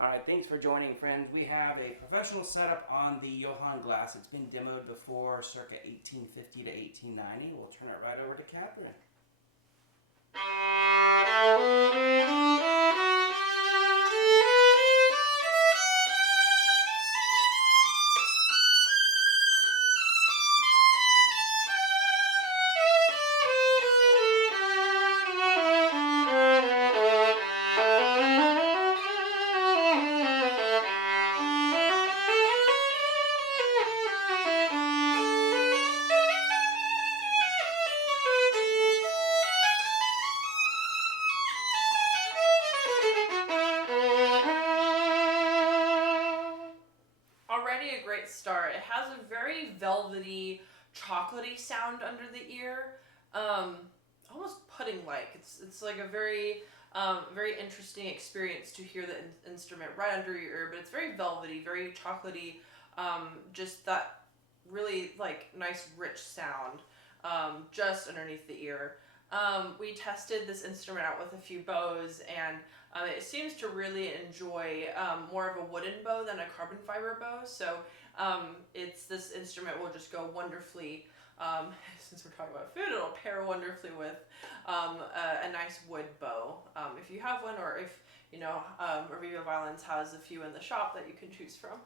Alright, thanks for joining, friends. We have a professional setup on the Johann Glass. It's been demoed before circa 1850 to 1890. We'll turn it right over to Catherine. Already a great start. It has a very velvety, chocolatey sound under the ear, almost pudding-like. It's like a very interesting experience to hear the instrument right under your ear, but it's very velvety, very chocolatey, just that really like nice rich sound just underneath the ear. We tested this instrument out with a few bows, and it seems to really enjoy more of a wooden bow than a carbon fiber bow. So this instrument will just go wonderfully. Since we're talking about food, it'll pair wonderfully with a nice wood bow. If you have one, or if Review Violins has a few in the shop that you can choose from.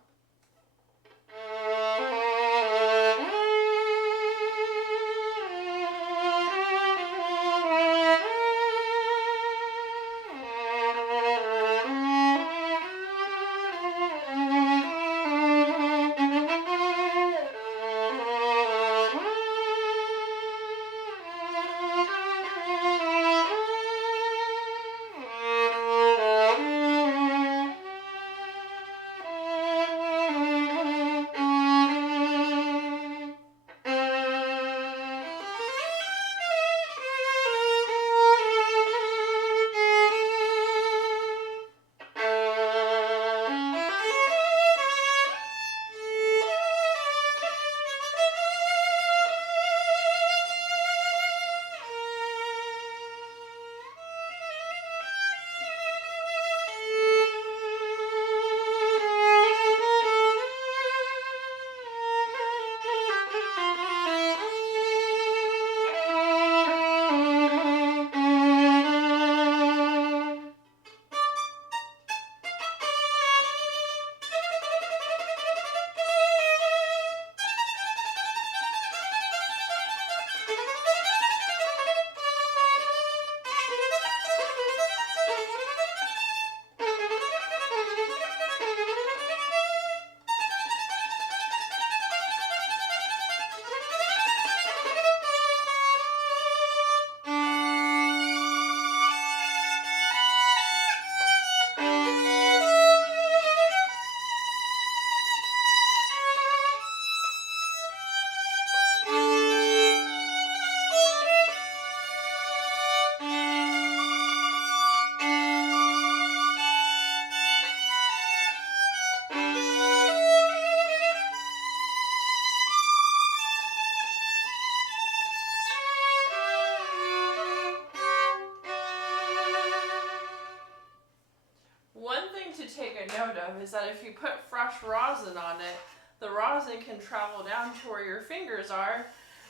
One thing to take a note of is that if you put fresh rosin on it, the rosin can travel down to where your fingers are,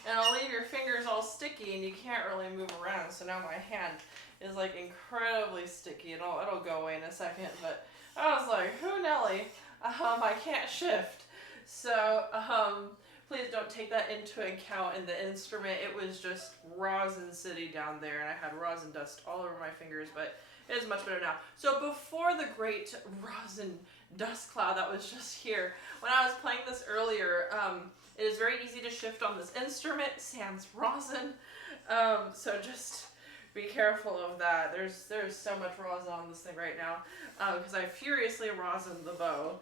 and it'll leave your fingers all sticky and you can't really move around. So now my hand is like incredibly sticky. It'll go away in a second, but I was like, who Nelly? I can't shift. So please don't take that into account in the instrument. It was just rosin city down there, and I had rosin dust all over my fingers, but it is much better now. So before the great rosin dust cloud that was just here, when I was playing this earlier, it is very easy to shift on this instrument, sans rosin. So just be careful of that. There's so much rosin on this thing right now because I furiously rosined the bow.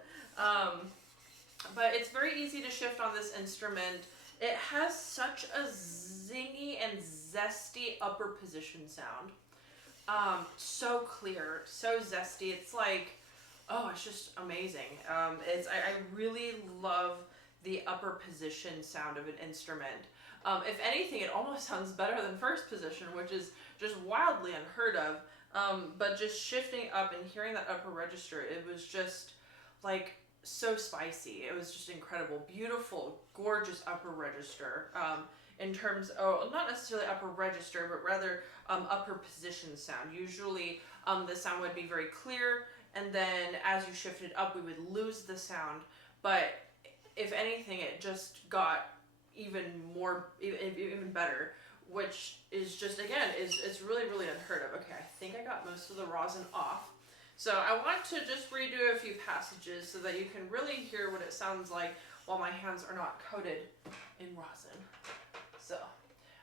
But it's very easy to shift on this instrument. It has such a zingy and zesty upper position sound. So clear, so zesty. It's like, oh, it's just amazing. I really love the upper position sound of an instrument. If anything, it almost sounds better than first position, which is just wildly unheard of. But just shifting up and hearing that upper register, it was just like so spicy. It was just incredible, beautiful, gorgeous upper register. In terms, not necessarily upper register, but rather upper position sound. Usually, the sound would be very clear, and then as you shifted up, we would lose the sound. But if anything, it just got even better, which is just, again, it's really, really unheard of. Okay, I think I got most of the rosin off. So I want to just redo a few passages so that you can really hear what it sounds like while my hands are not coated in rosin. So,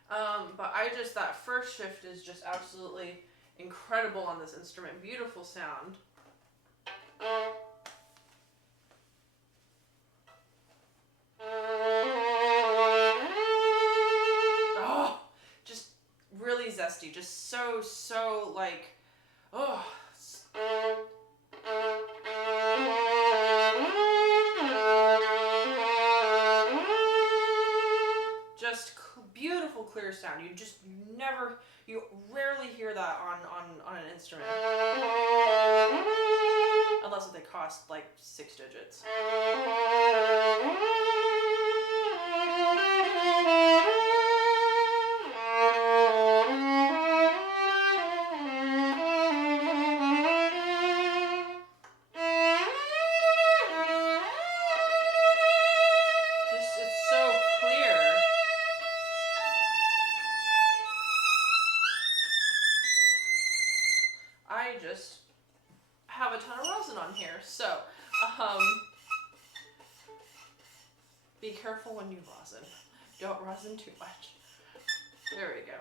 but that first shift is just absolutely incredible on this instrument. Beautiful sound. Oh, just really zesty. Just so like, oh. Just beautiful, clear sound. You rarely hear that on an instrument. Unless they cost like 6 digits. It's so clear. I just have a ton of rosin on here, so be careful when you rosin. Don't rosin too much. There we go.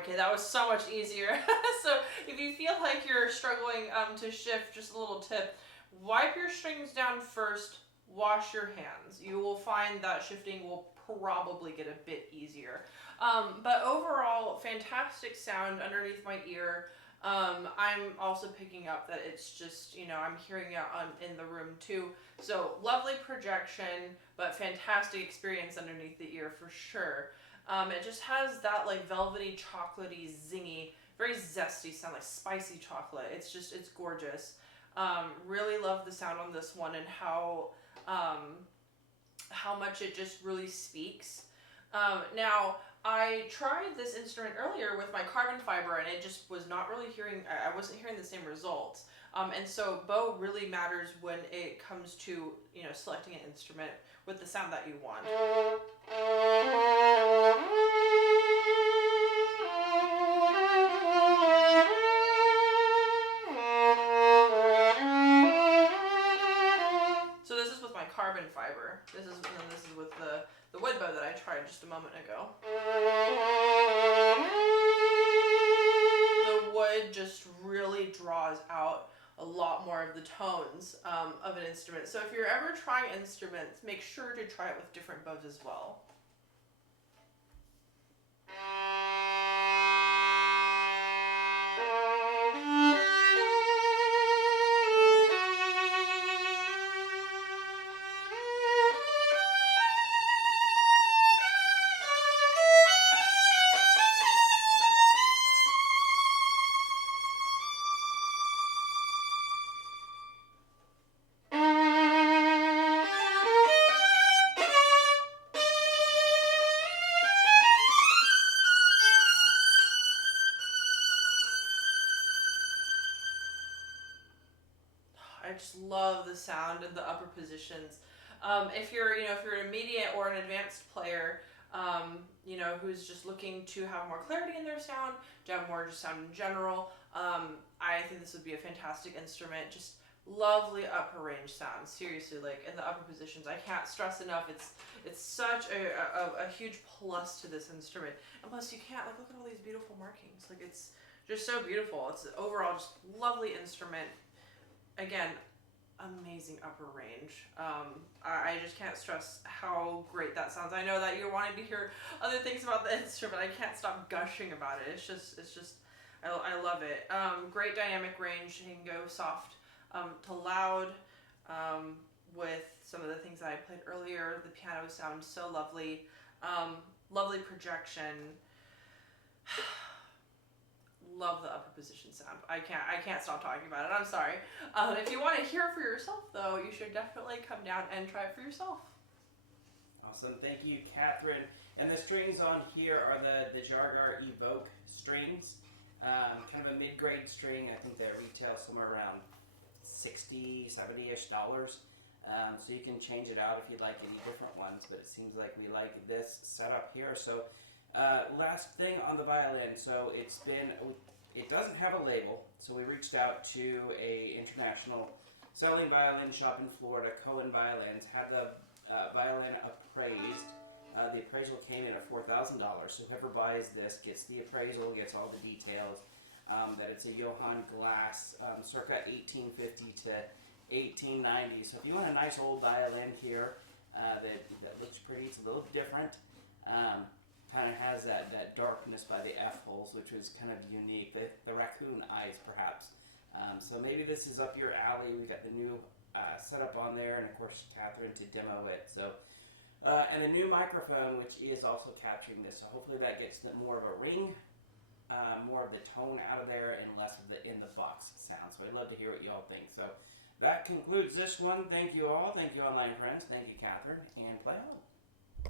Okay, that was so much easier. So if you feel like you're struggling to shift, just a little tip, wipe your strings down first, wash your hands. You will find that shifting will probably get a bit easier. But overall, fantastic sound underneath my ear. I'm also picking up that it's just, I'm hearing it in the room too. So lovely projection, but fantastic experience underneath the ear for sure. It just has that like velvety, chocolatey, zingy, very zesty sound, like spicy chocolate. It's gorgeous. Really love the sound on this one and how much it just really speaks. Now, I tried this instrument earlier with my carbon fiber and it just was not really I wasn't hearing the same results. And so bow really matters when it comes to, selecting an instrument with the sound that you want. So this is with my carbon fiber. This is with the wood bow that I tried just a moment ago. The wood just really draws out a lot more of the tones of an instrument. So if you're ever trying instruments, make sure to try it with different bows as well. I just love the sound and the upper positions. If you're an immediate or an advanced player, who's just looking to have more clarity in their sound, to have more just sound in general, I think this would be a fantastic instrument. Just lovely upper range sound. Seriously, like in the upper positions, I can't stress enough. It's such a huge plus to this instrument. And plus, you can't like look at all these beautiful markings. Like it's just so beautiful. It's overall just lovely instrument. Again, amazing upper range. I just can't stress how great that sounds. I know that you're wanting to hear other things about the instrument. I can't stop gushing about it. It's just, I love it. Great dynamic range. You can go soft to loud. With some of the things that I played earlier, the piano sounds so lovely. Lovely projection. Love the upper position sound. I can't stop talking about it. I'm sorry. If you want to hear it for yourself, though, you should definitely come down and try it for yourself. Awesome. Thank you, Catherine. And the strings on here are the Jargar Evoke strings. Kind of a mid-grade string. I think they retail somewhere around $60, $70-ish. So you can change it out if you'd like any different ones, but it seems like we like this setup here. So last thing on the violin. So it doesn't have a label, so we reached out to a international selling violin shop in Florida, Cohen Violins, had the violin appraised. The appraisal came in at $4,000, so whoever buys this gets the appraisal, gets all the details, that it's a Johann Glass, circa 1850 to 1890. So if you want a nice old violin here that looks pretty, it's a little different. Kind of has that darkness by the F holes, which is kind of unique. The raccoon eyes, perhaps. So maybe this is up your alley. We got the new setup on there, and of course Catherine to demo it. So and a new microphone, which is also capturing this. So hopefully that gets more of a ring, more of the tone out of there, and less of the in the box sound. So I'd love to hear what y'all think. So that concludes this one. Thank you all. Thank you, online friends. Thank you, Catherine, and play on.